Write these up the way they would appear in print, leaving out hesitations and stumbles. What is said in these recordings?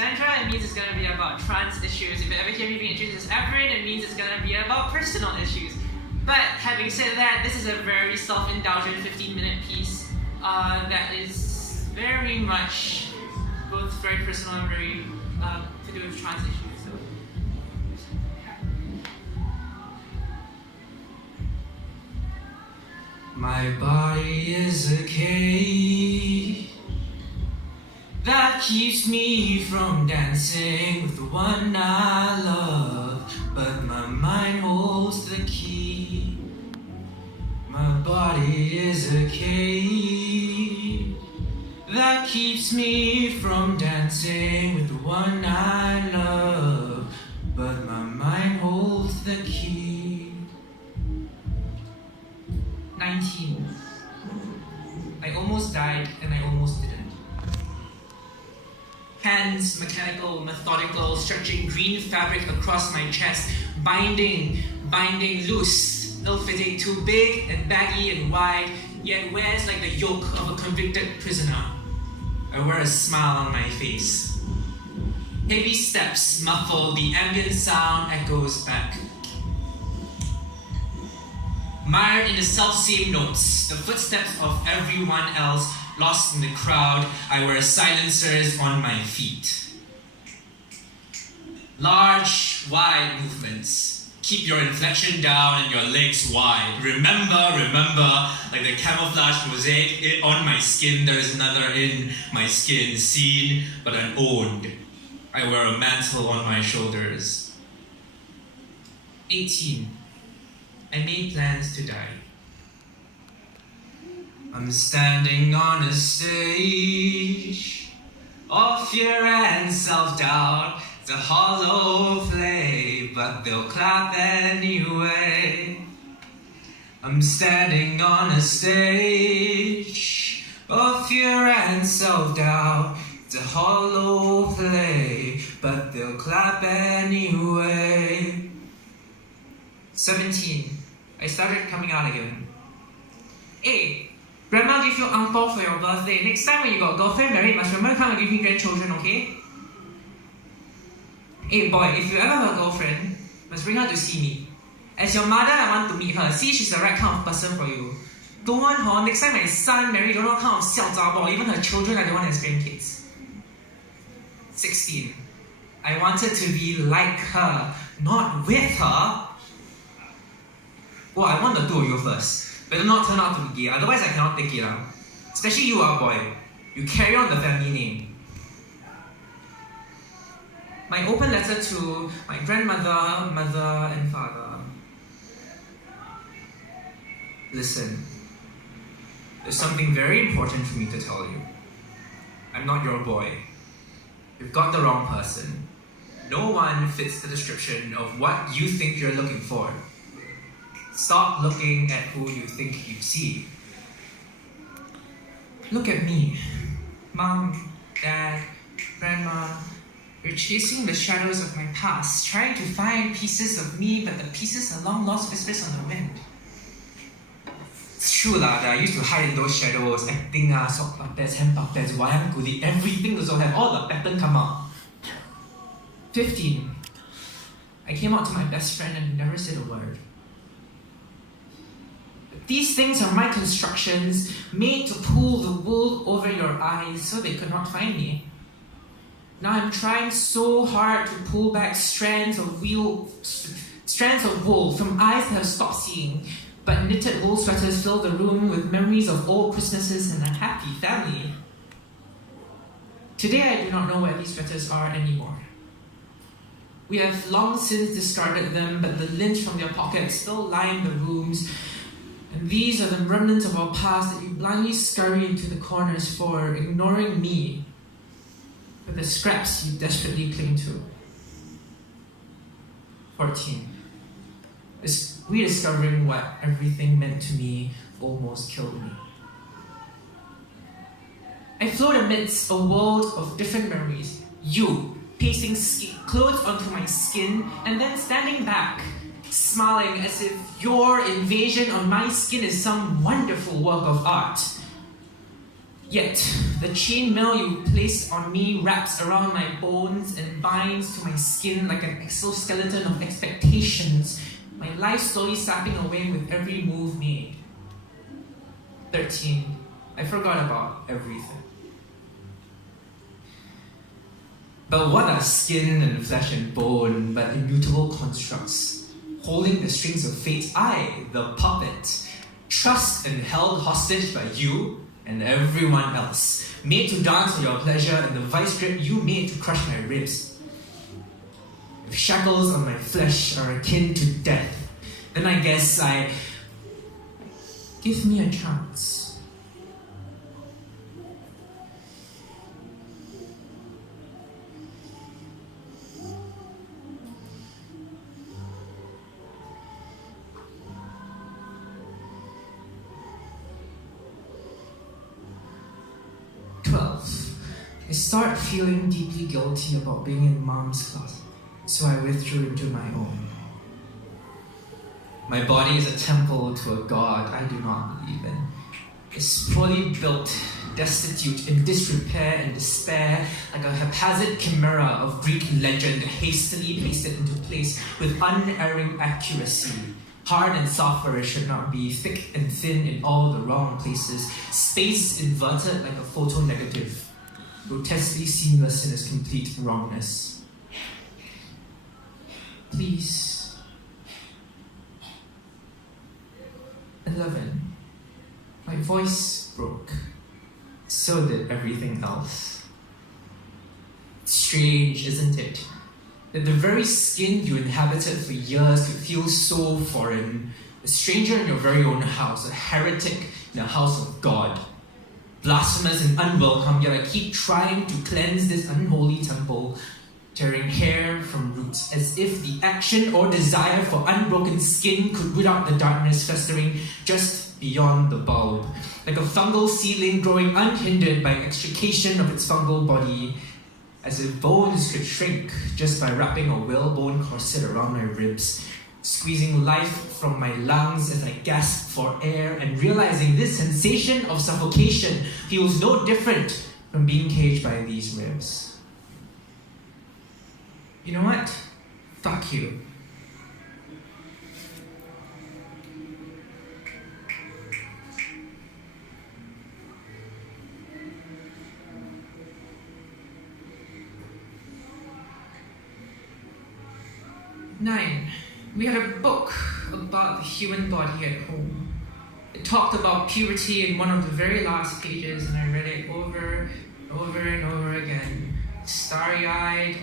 Cassandra, it means it's going to be about trans issues. If you ever hear me being introduced as Evelyn, it means it's going to be about personal issues. But having said that, this is a very self-indulgent 15-minute piece that is very much both very personal and very to do with trans issues. So. My body is a cage that keeps me from dancing with the one I love, but my mind holds the key. My body is a cage that keeps me from dancing with the one I love, but my mind holds the key. 19. I almost died and I almost didn't. Hands, mechanical, methodical, stretching green fabric across my chest, binding loose, ill-fitting, too big and baggy and wide, yet wears like the yoke of a convicted prisoner. I wear a smile on my face. Heavy steps muffle, the ambient sound echoes back. Mired in the self-same notes, the footsteps of everyone else lost in the crowd, I wear silencers on my feet. Large, wide movements. Keep your inflection down and your legs wide. Remember, like the camouflage mosaic on my skin, there is another in my skin, seen but unowned. I wear a mantle on my shoulders. 18. I made plans to die. I'm standing on a stage of fear and self-doubt. It's a hollow play, but they'll clap anyway. I'm standing on a stage of fear and self-doubt. It's a hollow play, but they'll clap anyway. 17. I started coming out again. Hey, Grandma gave you ang pao for your birthday. Next time when you got a girlfriend married, must remember to come and give me grandchildren, okay? Hey boy, if you ever have a girlfriend, must bring her to see me. As your mother, I want to meet her. See if she's the right kind of person for you. Don't want her. Next time my son married, don't know what kind of 小杂包. Even her children, I don't want as grandkids. 16. I wanted to be like her, not with her. Well, I want the two of you first. Better not turn out to be gay, otherwise I cannot take it. Especially you, boy. You carry on the family name. My open letter to my grandmother, mother, and father. Listen, there's something very important for me to tell you. I'm not your boy. You've got the wrong person. No one fits the description of what you think you're looking for. Stop looking at who you think you see. Look at me. Mom, Dad, Grandma. You're chasing the shadows of my past, trying to find pieces of me, but the pieces are long lost whispers on the wind. It's true that I used to hide in those shadows, acting, sock puppets, hand puppets, wayang kulit, everything also have all the pattern come out. 15. I came out to my best friend and never said a word. These things are my constructions, made to pull the wool over your eyes so they could not find me. Now I'm trying so hard to pull back strands of wool from eyes that have stopped seeing, but knitted wool sweaters fill the room with memories of old Christmases and a happy family. Today I do not know where these sweaters are anymore. We have long since discarded them, but the lint from their pockets still line the rooms. And these are the remnants of our past that you blindly scurry into the corners for, ignoring me, with the scraps you desperately cling to. 14. Rediscovering what everything meant to me almost killed me. I float amidst a world of different memories. You, pasting clothes onto my skin, and then standing back, smiling as if your invasion on my skin is some wonderful work of art. Yet, the chainmail you place on me wraps around my bones and binds to my skin like an exoskeleton of expectations, my life slowly sapping away with every move made. 13. I forgot about everything. But what are skin and flesh and bone but immutable constructs? Holding the strings of fate, I, the puppet, trust and held hostage by you and everyone else, made to dance for your pleasure and the vice grip you made to crush my ribs. If shackles on my flesh are akin to death, then I guess give me a chance. I start feeling deeply guilty about being in Mom's closet, so I withdrew into my own. My body is a temple to a god I do not believe in. It's poorly built, destitute, in disrepair and despair, like a haphazard chimera of Greek legend hastily pasted into place with unerring accuracy. Hard and soft where it should not be, thick and thin in all the wrong places, space inverted like a photo negative, grotesquely seamless in its complete wrongness. Please. 11. My voice broke. So did everything else. Strange, isn't it? That the very skin you inhabited for years could feel so foreign. A stranger in your very own house, a heretic in a house of God. Blasphemous and unwelcome, yet I keep trying to cleanse this unholy temple, tearing hair from roots, as if the action or desire for unbroken skin could root out the darkness festering just beyond the bulb, like a fungal seedling growing unhindered by extrication of its fungal body, as if bones could shrink just by wrapping a whalebone corset around my ribs, squeezing life from my lungs as I gasp for air and realizing this sensation of suffocation feels no different from being caged by these ribs. You know what? Fuck you. Nine. We had a book about the human body at home. It talked about puberty in one of the very last pages, and I read it over and over again, starry-eyed,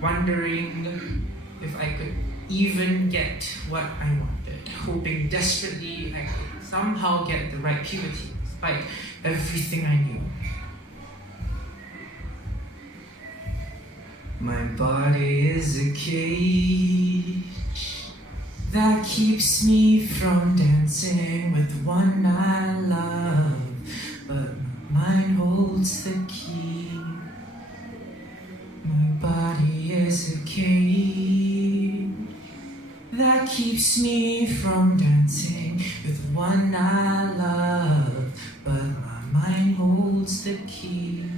wondering if I could even get what I wanted, hoping desperately I could somehow get the right puberty, despite everything I knew. My body is a cage that keeps me from dancing with the one I love, but my mind holds the key. My body is a cage that keeps me from dancing with the one I love, but my mind holds the key.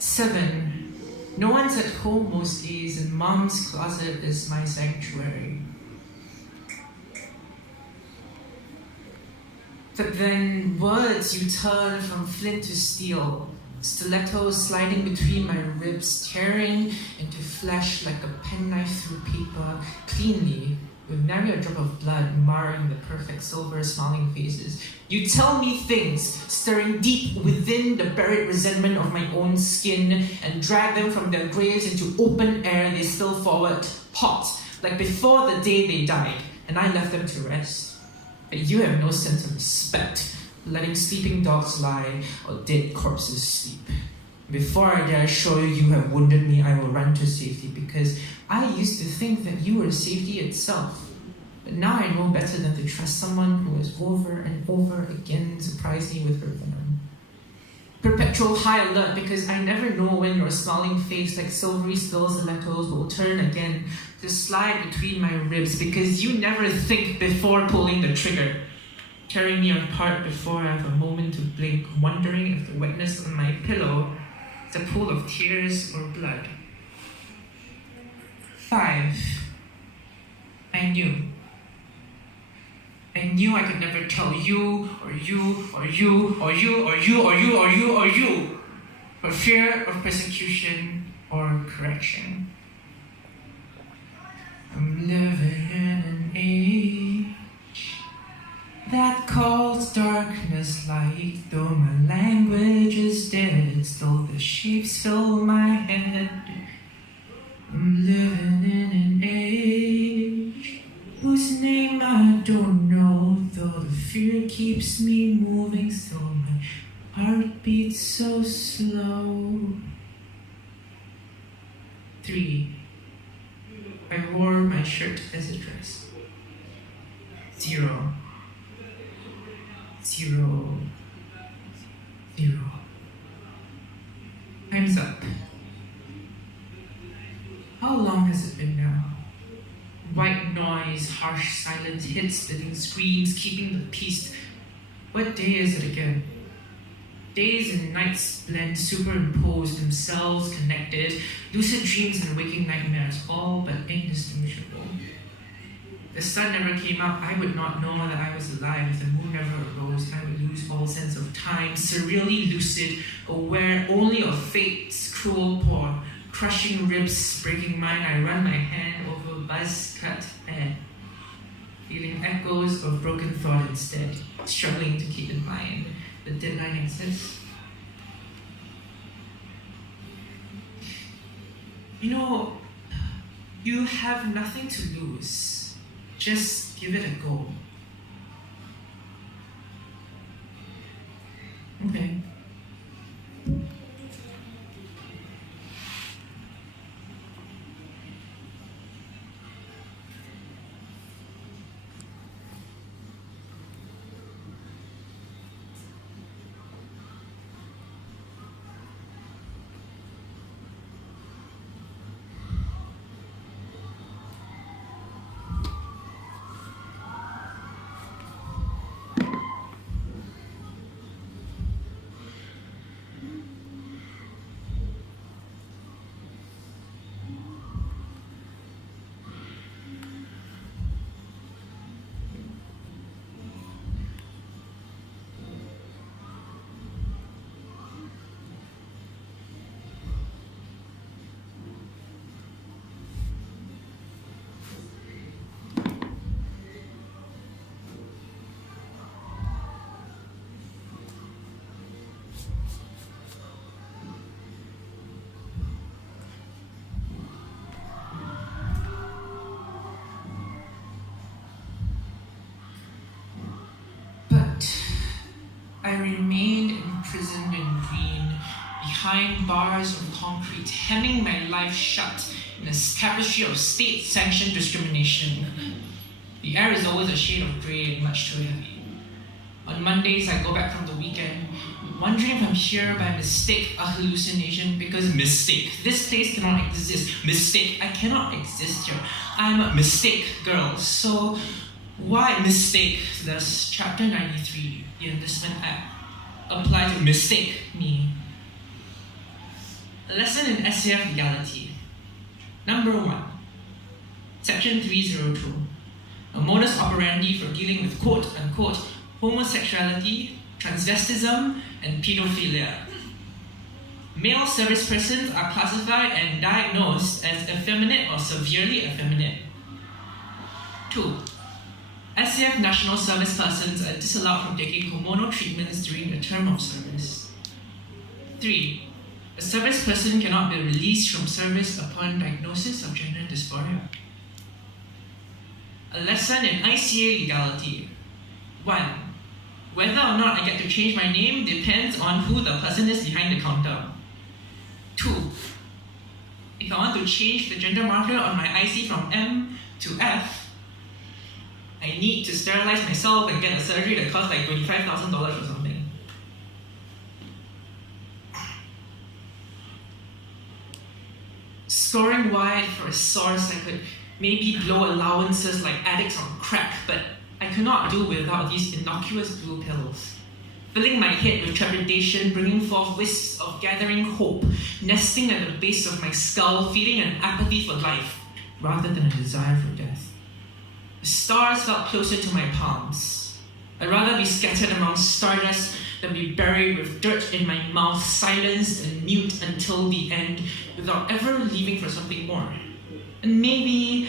7. No one's at home most days, and Mom's closet is my sanctuary. But then words you turn from flint to steel, stilettos sliding between my ribs, tearing into flesh like a penknife through paper, cleanly, with nary a drop of blood marring the perfect silver smiling faces. You tell me things, stirring deep within the buried resentment of my own skin, and drag them from their graves into open air. They spill forward, hot, like before the day they died, and I left them to rest. But you have no sense of respect, letting sleeping dogs lie or dead corpses sleep. Before I dare show you have wounded me, I will run to safety, because I used to think that you were safety itself. But now I know better than to trust someone who has over and over again surprised me with her venom. Perpetual high alert, because I never know when your smiling face like silvery stilettos will turn again to slide between my ribs, because you never think before pulling the trigger. tearing me apart before I have a moment to blink, wondering if the wetness on my pillow is a pool of tears or blood. 5. I knew. I knew I could never tell you, or you, or you, or you, or you, or you, or you, or you, for fear of persecution or correction. I'm living in an age that calls darkness light. Though my language is dead, still the shapes fill my head. I'm living in an age whose name I don't know, though the fear keeps me moving, still my heart beats so slow. 3. I wore my shirt as a dress. 0. 0. 0. Time's up. How long has it been now? White noise, harsh silence, head-splitting screams, keeping the peace. What day is it again? Days and nights blend, superimposed, themselves connected. Lucid dreams and waking nightmares, all but indistinguishable. The sun never came up, I would not know that I was alive. If the moon never arose, I would lose all sense of time, surreally lucid, aware only of fate's cruel paw. Crushing ribs, breaking mine, I run my hand over buzz-cut air, feeling echoes of broken thought instead, struggling to keep in mind. The deadline exists. You know, you have nothing to lose. Just give it a go. Okay. I remained imprisoned in green, behind bars of concrete, hemming my life shut in a tapestry of state-sanctioned discrimination. The air is always a shade of grey and much too heavy. On Mondays, I go back from the weekend, wondering if I'm here by mistake, a hallucination, because mistake. This place cannot exist. Mistake. I cannot exist here. I'm a mistake girl. So why mistake? Does Chapter 93, the Enlistment Act, apply to mistake me? A lesson in SAF legality. Number 1. Section 302. A modus operandi for dealing with quote-unquote homosexuality, transvestism, and pedophilia. Male service persons are classified and diagnosed as effeminate or severely effeminate. 2. SAF national service persons are disallowed from taking hormonal treatments during the term of service. 3. A service person cannot be released from service upon diagnosis of gender dysphoria. A lesson in ICA legality. 1. Whether or not I get to change my name depends on who the person is behind the counter. 2. If I want to change the gender marker on my IC from M to F, I need to sterilize myself and get a surgery that costs like $25,000 or something. Scoring wide for a source I could maybe blow allowances like addicts on crack, but I could not do without these innocuous blue pills, filling my head with trepidation, bringing forth wisps of gathering hope, nesting at the base of my skull, feeding an apathy for life rather than a desire for death. The stars felt closer to my palms. I'd rather be scattered among stardust than be buried with dirt in my mouth, silenced and mute until the end, without ever leaving for something more. And maybe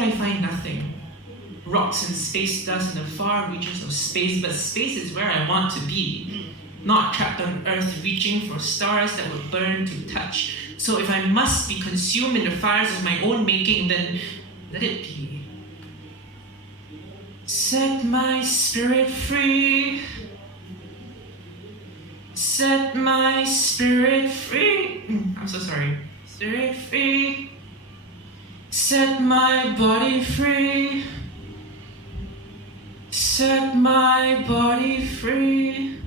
I find nothing. Rocks and space dust in the far reaches of space, but space is where I want to be. Not trapped on Earth, reaching for stars that would burn to touch. So if I must be consumed in the fires of my own making, then let it be. Set my spirit free. Set my spirit free. I'm so sorry. Spirit free. Set my body free. Set my body free.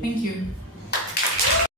Thank you.